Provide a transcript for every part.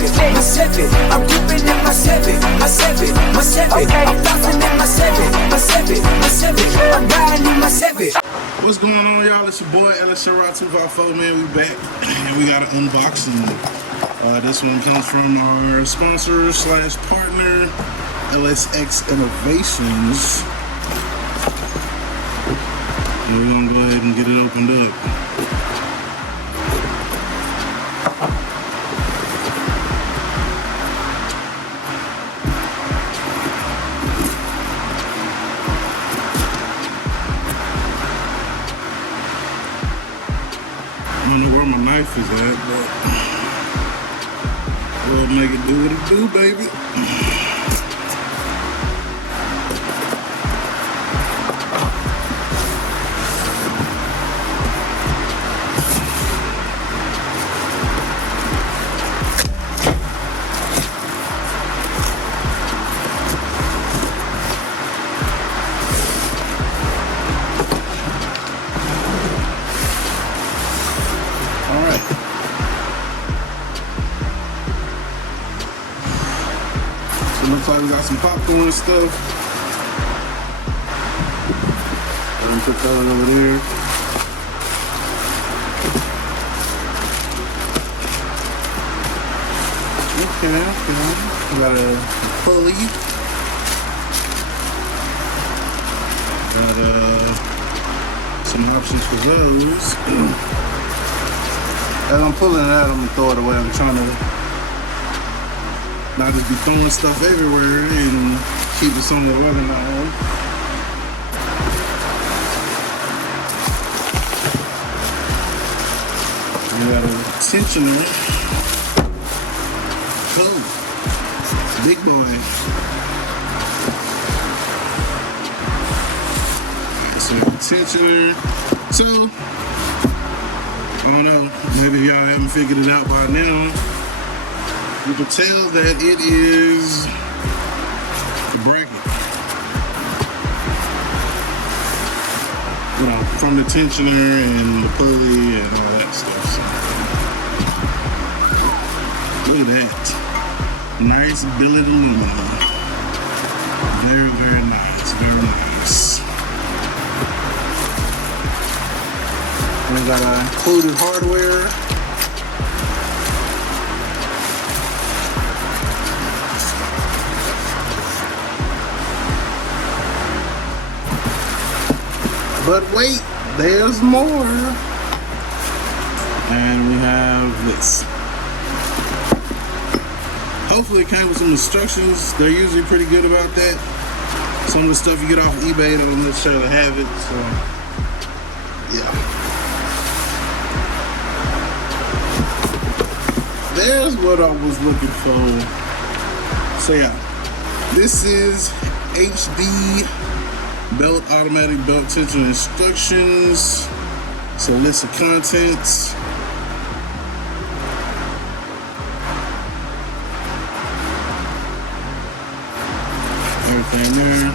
I'm ripping in my seven. Okay. I'm flossing in my seven. I'm riding in my seven. What's going on, y'all? It's your boy LSR254, man. We back and we got an unboxing. This one comes from our sponsor slash partner, LSX Innovations. And we're gonna go ahead and get it opened up. I don't know where my knife is at, but we'll make it do what it do, baby. Looks like we got some popcorn and stuff. Let me put that one over there. Okay. We got a pulley. Got some options for those. As I'm pulling it out, I'm gonna throw it away. I'm trying to not just be throwing stuff everywhere and keep it somewhat organized. We got a tensioner. Oh, big boy. So tensioner. So, I don't know, maybe y'all haven't figured it out by now. You can tell that it is the bracket. You know, from the tensioner and the pulley and all that stuff. So, look at that. Nice billet aluminum. Very, very nice. Very nice. And we got included hardware. But wait, there's more. And we have this. Hopefully it came with some instructions. They're usually pretty good about that. Some of the stuff you get off of eBay, they don't necessarily have it, so yeah. There's what I was looking for. So yeah, this is HD belt, automatic belt tension instructions. It's a list of contents. Everything there.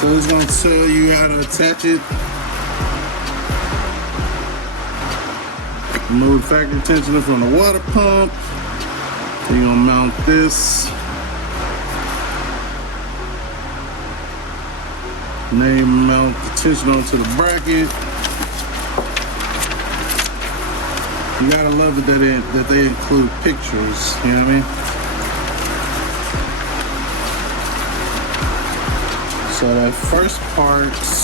So it's going to tell you how to attach it. Remove factory tensioner from the water pump. So you're going to mount this. Name, mount the tensioner onto the bracket. You gotta love it that they include pictures, you know what I mean? So that first part's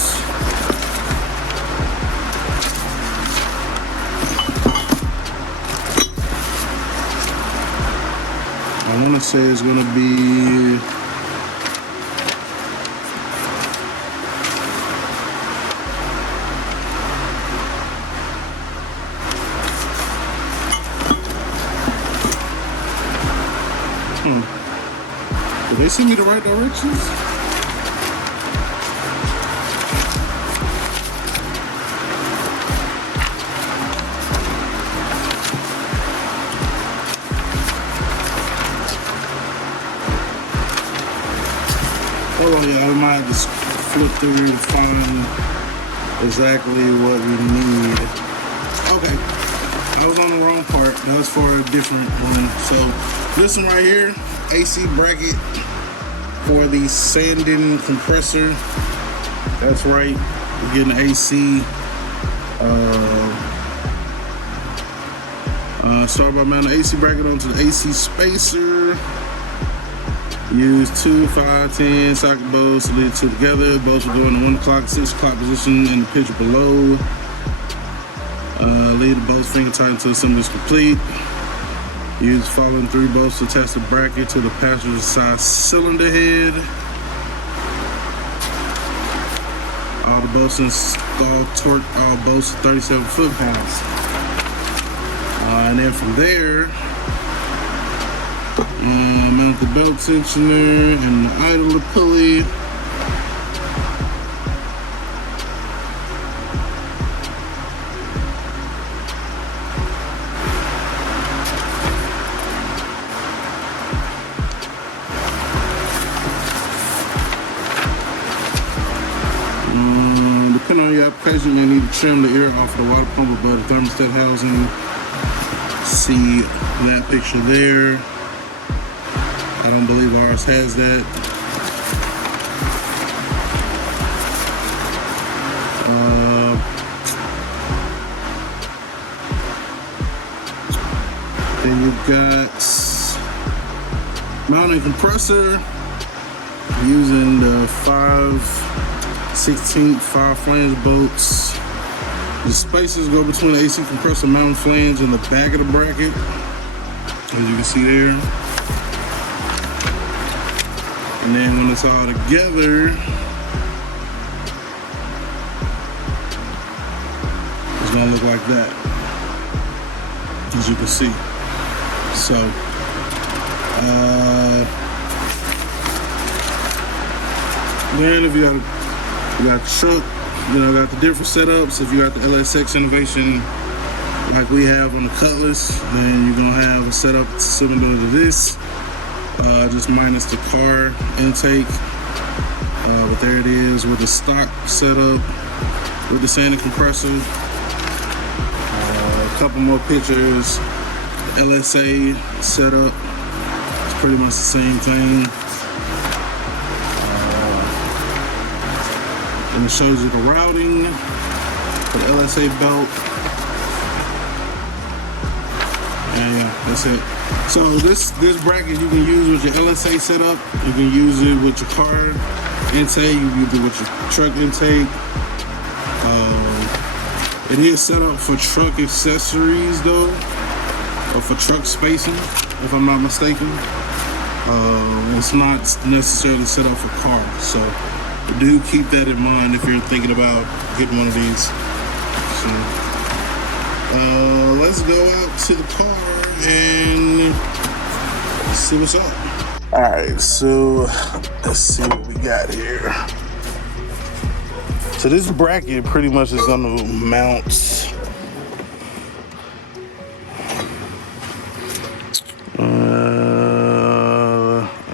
I want to say it's gonna be Did they send me the right directions? Hold on, y'all. I might just flip through here to find exactly what we need. Okay. I was on the wrong part. That was for a different one. So this one right here, AC bracket for the sanding compressor. That's right, we're getting AC. Start by mounting the AC bracket onto the AC spacer. Use 2 5-10 socket bolts to lead the two together. Bolts will go in the 1 o'clock, 6 o'clock position in the picture below. Lead the bolts finger tight until assembly is complete. Use the following 3 bolts to attach the bracket to the passenger side cylinder head. All the bolts installed, torque all bolts to 37 foot-pounds. And then from there, mount the belt tensioner and the idler pulley. Depending on your application, you need to trim the air off of the water pump above the thermostat housing. See that picture there. I don't believe ours has that. Then you've got mounting compressor using the 5/16 5 flange bolts. The spacers go between the AC compressor mounting flange and the back of the bracket, as you can see there. And then when it's all together, it's gonna look like that, as you can see. So, then if you got the truck, you know, got the different setups. If you got the LSX Innovation like we have on the Cutlass, then you're gonna have a setup similar to this, just minus the car intake. But there it is with the stock setup with the sanding compressor. A couple more pictures. The LSA setup. It's pretty much the same thing. And it shows you the routing for the LSA belt. And yeah, that's it. So this bracket you can use with your LSA setup. You can use it with your car intake. You can use it with your truck intake. It is set up for truck accessories though, or for truck spacing, if I'm not mistaken. It's not necessarily set up for cars. So do keep that in mind if you're thinking about getting one of these. So, let's go out to the car and see what's up. All right, so let's see what we got here. So this bracket pretty much is gonna mount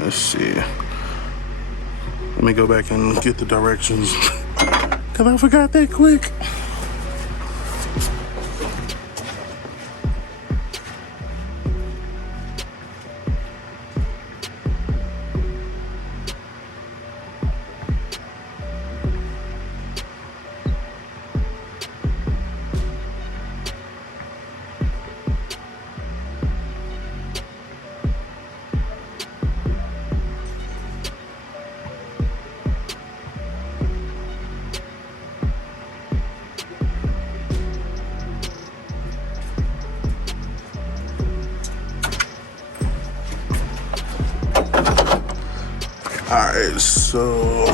let's see. Let me go back and get the directions because I forgot that quick. Alright, so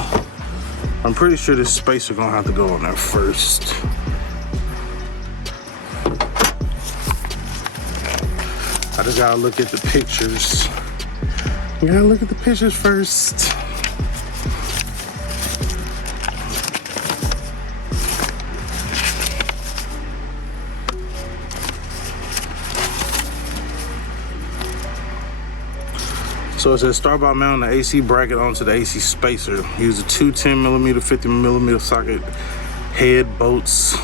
I'm pretty sure this spacer gonna have to go on there first. I just gotta look at the pictures. You gotta look at the pictures first. So it says start by mounting the AC bracket onto the AC spacer. Use the two 10mm, 50mm socket head bolts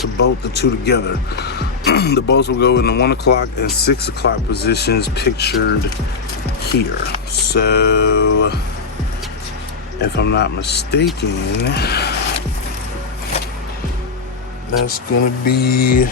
to bolt the two together. the bolts will go in the 1 o'clock and 6 o'clock positions pictured here. So if I'm not mistaken, that's gonna be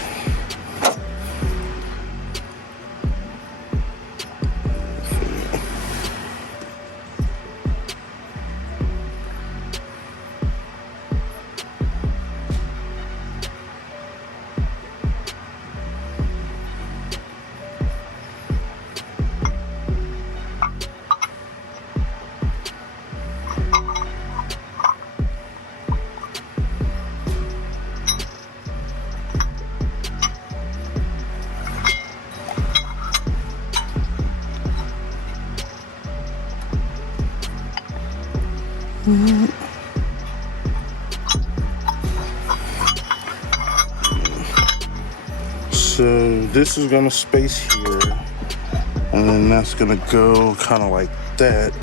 so this is gonna space here, and then that's gonna go kind of like that,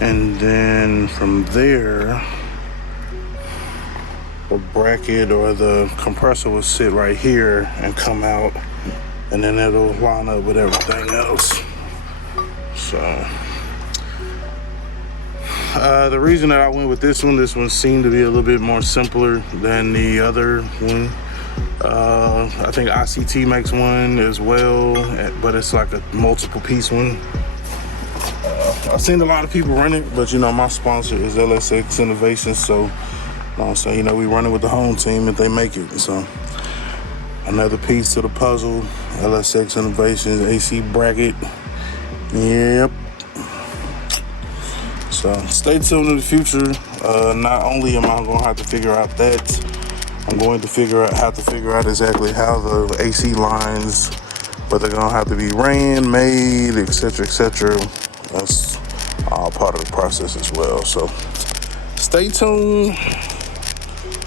and then from there the bracket or the compressor will sit right here and come out, and then it'll line up with everything else. So the reason that I went with this one seemed to be a little bit more simpler than the other one. I think ICT makes one as well, but it's like a multiple piece one. I've seen a lot of people run it, but you know, my sponsor is LSX Innovations, so so you know, we run it with the home team if they make it. So another piece to the puzzle, LSX Innovations AC bracket. Yep. So stay tuned in the future. Not only am I gonna have to figure out that, I'm going to have to figure out exactly how the AC lines, but they're gonna have to be ran, made, etc., etc. That's all part of the process as well. So stay tuned.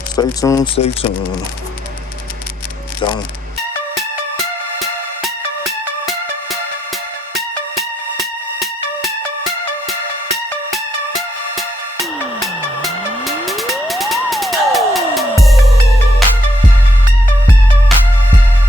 Stay tuned. Stay tuned. Don't.